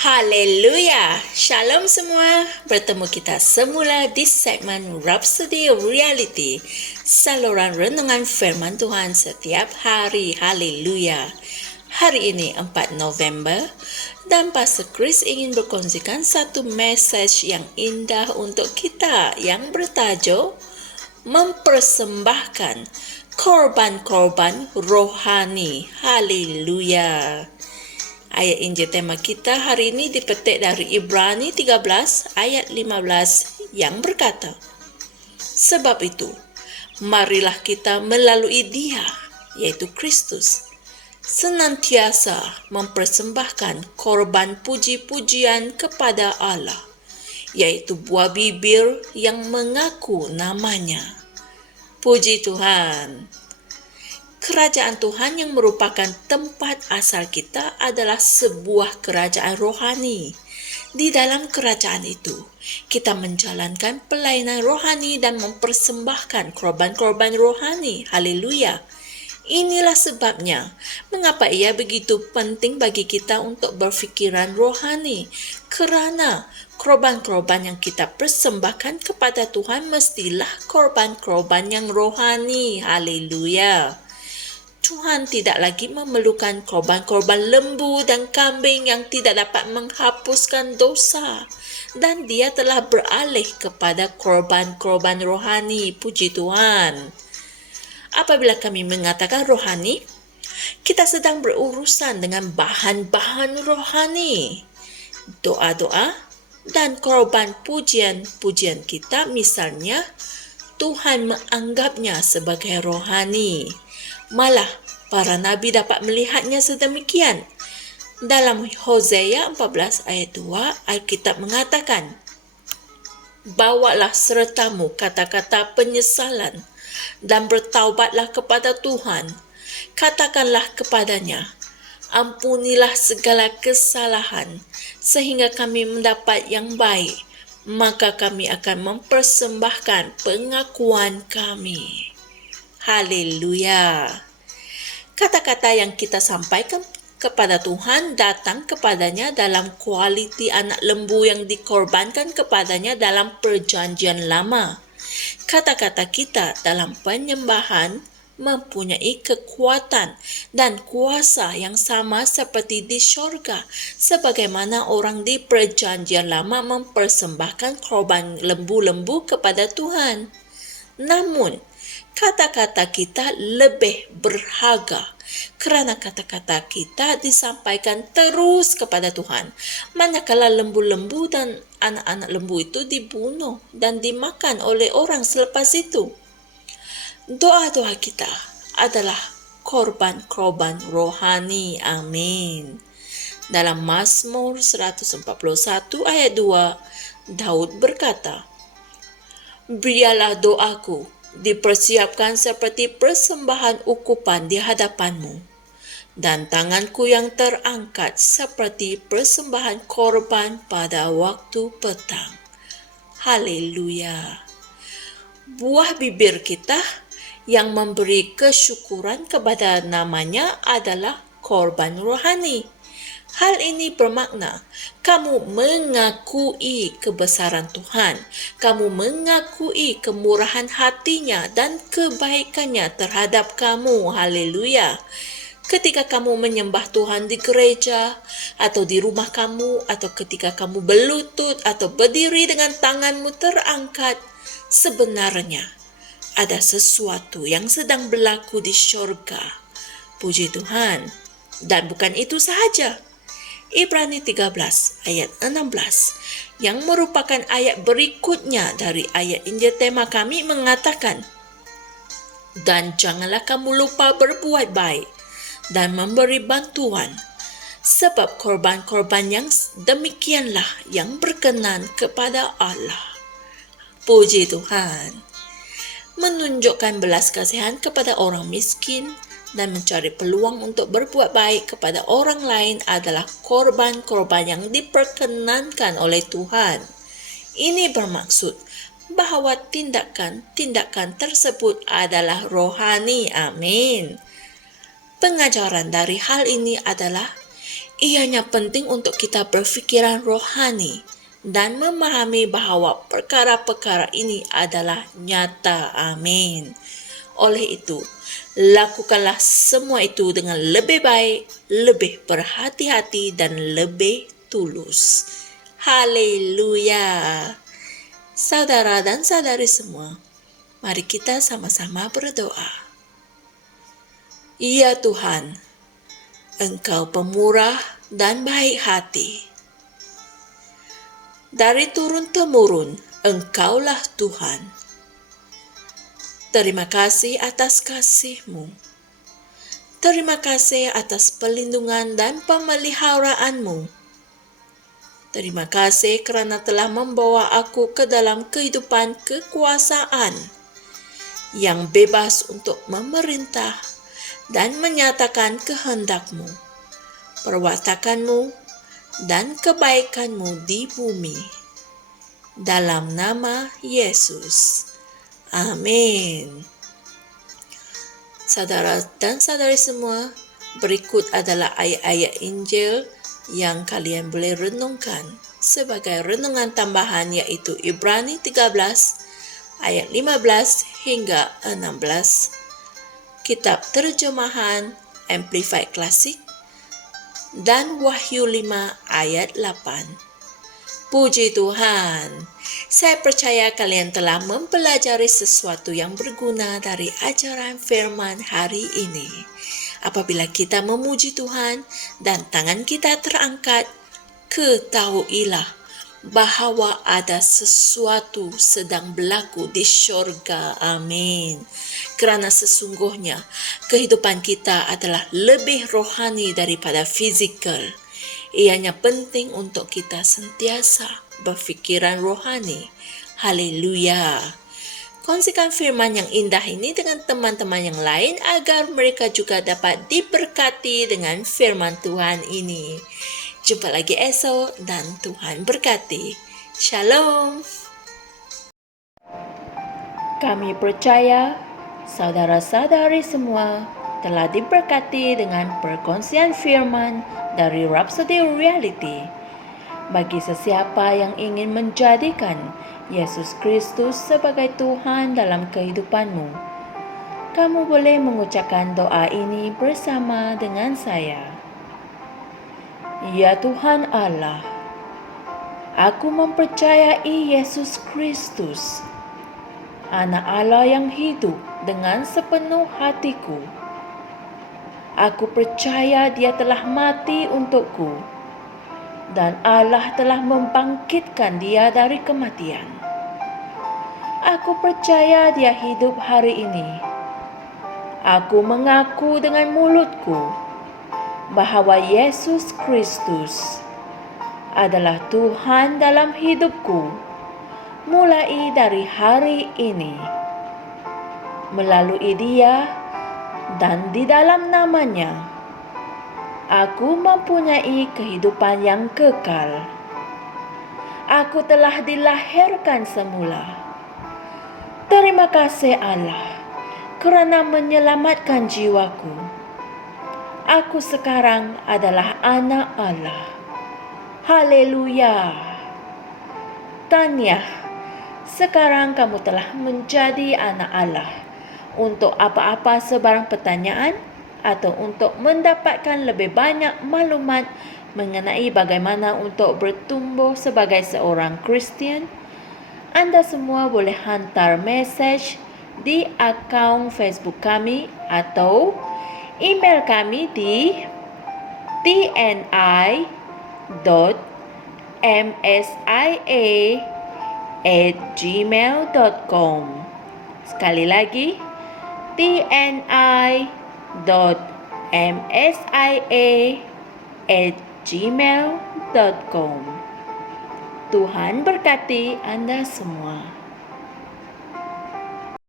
Haleluya! Shalom semua. Bertemu kita semula di segmen Rhapsody Reality, saluran renungan firman Tuhan setiap hari. Haleluya! Hari ini 4 November dan Pastor Chris ingin berkongsikan satu message yang indah untuk kita yang bertajuk mempersembahkan korban-korban rohani. Haleluya! Ayat Injil tema kita hari ini dipetik dari Ibrani 13 ayat 15 yang berkata, sebab itu, marilah kita melalui Dia, yaitu Kristus, senantiasa mempersembahkan korban puji-pujian kepada Allah, yaitu buah bibir yang mengaku namanya. Puji Tuhan. Kerajaan Tuhan yang merupakan tempat asal kita adalah sebuah kerajaan rohani. Di dalam kerajaan itu, kita menjalankan pelayanan rohani dan mempersembahkan korban-korban rohani. Haleluya. Inilah sebabnya mengapa ia begitu penting bagi kita untuk berfikiran rohani. Kerana korban-korban yang kita persembahkan kepada Tuhan mestilah korban-korban yang rohani. Haleluya. Tuhan tidak lagi memerlukan korban-korban lembu dan kambing yang tidak dapat menghapuskan dosa. Dan Dia telah beralih kepada korban-korban rohani. Puji Tuhan. Apabila kami mengatakan rohani, kita sedang berurusan dengan bahan-bahan rohani. Doa-doa dan korban pujian-pujian kita misalnya, Tuhan menganggapnya sebagai rohani. Malah, para nabi dapat melihatnya sedemikian. Dalam Hosea 14 ayat 2, Alkitab mengatakan, bawalah sertamu kata-kata penyesalan dan bertaubatlah kepada Tuhan. Katakanlah kepadanya, ampunilah segala kesalahan sehingga kami mendapat yang baik. Maka kami akan mempersembahkan pengakuan kami. Haleluya. Kata-kata yang kita sampaikan kepada Tuhan datang kepadanya dalam kualiti anak lembu yang dikorbankan kepadanya dalam perjanjian lama. Kata-kata kita dalam penyembahan mempunyai kekuatan dan kuasa yang sama seperti di syurga, sebagaimana orang di perjanjian lama mempersembahkan korban lembu-lembu kepada Tuhan. Namun, kata-kata kita lebih berharga kerana kata-kata kita disampaikan terus kepada Tuhan. Manakala lembu-lembu dan anak-anak lembu itu dibunuh dan dimakan oleh orang selepas itu. Doa-doa kita adalah korban-korban rohani. Amin. Dalam Mazmur 141 ayat 2, Daud berkata, biarlah doaku dipersiapkan seperti persembahan ukupan di hadapanmu, dan tanganku yang terangkat seperti persembahan korban pada waktu petang. Haleluya. Buah bibir kita yang memberi kesyukuran kepada namanya adalah korban rohani. Hal ini bermakna kamu mengakui kebesaran Tuhan, kamu mengakui kemurahan hatinya dan kebaikannya terhadap kamu. Haleluya. Ketika kamu menyembah Tuhan di gereja atau di rumah kamu, atau ketika kamu berlutut atau berdiri dengan tanganmu terangkat, sebenarnya ada sesuatu yang sedang berlaku di syurga. Puji Tuhan. Dan bukan itu sahaja. Ibrani 13 ayat 16 yang merupakan ayat berikutnya dari ayat Injil tema kami mengatakan, dan janganlah kamu lupa berbuat baik dan memberi bantuan, sebab korban-korban yang demikianlah yang berkenan kepada Allah. Puji Tuhan. Menunjukkan belas kasihan kepada orang miskin dan mencari peluang untuk berbuat baik kepada orang lain adalah korban-korban yang diperkenankan oleh Tuhan. Ini bermaksud bahawa tindakan-tindakan tersebut adalah rohani. Amin. Pengajaran dari hal ini adalah Ianya penting untuk kita berfikiran rohani dan memahami bahwa perkara-perkara ini adalah nyata. Amin. Oleh itu, lakukanlah semua itu dengan lebih baik, lebih berhati-hati, dan lebih tulus. Haleluya. Saudara dan saudari semua, mari kita sama-sama berdoa. Ya Tuhan, Engkau pemurah dan baik hati. Dari turun-temurun, Engkaulah Tuhan. Terima kasih atas kasih-Mu. Terima kasih atas perlindungan dan pemeliharaanmu. Terima kasih kerana telah membawa aku ke dalam kehidupan kekuasaan yang bebas untuk memerintah dan menyatakan kehendak-Mu, perwatakan-Mu, dan kebaikan-Mu di bumi. Dalam nama Yesus. Amin. Saudara dan saudari semua, berikut adalah ayat-ayat Injil yang kalian boleh renungkan sebagai renungan tambahan, iaitu Ibrani 13 ayat 15 hingga 16, Kitab Terjemahan Amplified Classic, dan Wahyu 5 ayat 8. Puji Tuhan, saya percaya kalian telah mempelajari sesuatu yang berguna dari ajaran firman hari ini. Apabila kita memuji Tuhan dan tangan kita terangkat, ketahuilah bahawa ada sesuatu sedang berlaku di syurga. Amin. Kerana sesungguhnya kehidupan kita adalah lebih rohani daripada fizikal. Ianya penting untuk kita sentiasa berfikiran rohani. Haleluya. Kongsikan firman yang indah ini dengan teman-teman yang lain agar mereka juga dapat diberkati dengan firman Tuhan ini. Jumpa lagi esok dan Tuhan berkati. Shalom. Kami percaya saudara-saudari semua telah diberkati dengan perkongsian firman dari Rhapsody Reality. Bagi sesiapa yang ingin menjadikan Yesus Kristus sebagai Tuhan dalam kehidupanmu, kamu boleh mengucapkan doa ini bersama dengan saya. Ya Tuhan Allah, aku mempercayai Yesus Kristus, Anak Allah yang hidup dengan sepenuh hatiku. Aku percaya Dia telah mati untukku dan Allah telah membangkitkan Dia dari kematian. Aku percaya Dia hidup hari ini. Aku mengaku dengan mulutku bahawa Yesus Kristus adalah Tuhan dalam hidupku mulai dari hari ini. Melalui Dia dan di dalam nama-Nya, aku mempunyai kehidupan yang kekal. Aku telah dilahirkan semula. Terima kasih Allah kerana menyelamatkan jiwaku. Aku sekarang adalah anak Allah. Haleluya. Tahniah, sekarang kamu telah menjadi anak Allah. Untuk apa-apa sebarang pertanyaan atau untuk mendapatkan lebih banyak maklumat mengenai bagaimana untuk bertumbuh sebagai seorang Kristian, anda semua boleh hantar mesej di akaun Facebook kami atau email kami di tni.msia@gmail.com. Sekali lagi, tni.msia@gmail.com. Tuhan berkati Anda semua.